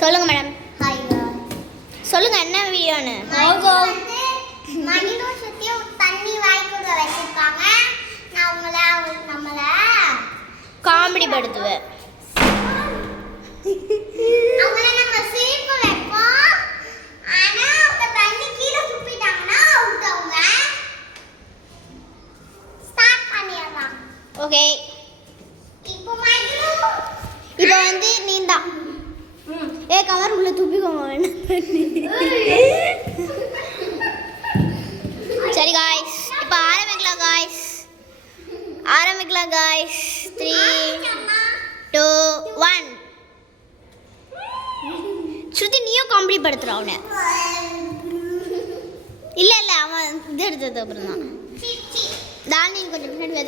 சொல்லுங்க madam. Hi. சொல்லுங்க என்ன வீடியோன்னு. மணிலும் சுத்தியும் தண்ணி வாய்க்குள்ள வச்சிருக்காங்க. நான் நம்மள காமெடி படுத்துவேன். அவங்கள நம்ம சிரிப்பு வைப்போம். ஆனா அவங்க தண்ணி கீழே துப்பிட்டாங்கன்னா அவுட். அவங்க ஸ்டார்ட் பண்ணிடலாம். ஓகே. இப்போ வந்து நீந்தா கவர் உள்ள துப்பிக்கோங்க வேணும். சரி காய்ஸ், இப்போ ஆரம்பிக்கலாம் காய்ஸ். 3 2 1. ஸ்ருதி நீயும் காமெடி படுத்துற அவனை. இல்லை அவன் இது எடுத்தது அப்புறம் தான். தாலினி கொஞ்சம் பின்னாடி வா.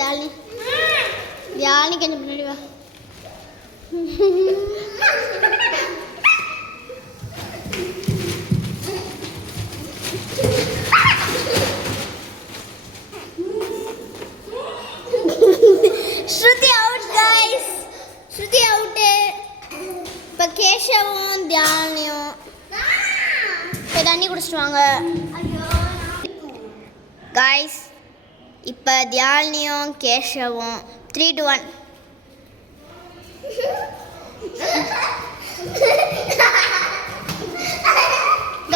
தாலினி கொஞ்சம் பின்னாடி வா. ஸ்ருதி அவுட் गाइस. ஸ்ருதி அவுட். இப்போ கேஷவும் தியானியும் போய் தண்ணி குடிச்சிட்டு வாங்க गाइस. இப்போ தியானியும் கேஷவும் 3 2 1.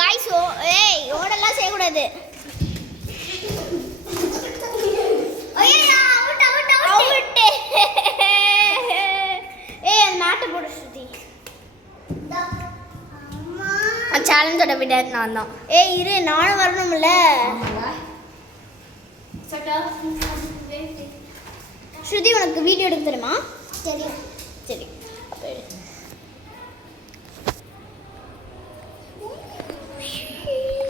गाइस ஓடலாம் செய்யக்கூடாது. நாட்டு போட சுத்தி சேலஞ்சோட விட நான் தான். இரு நானும் வரணும்ல. ஸ்ருதி உனக்கு வீடியோ எடுக்க தெரியுமா? சரி அப்போ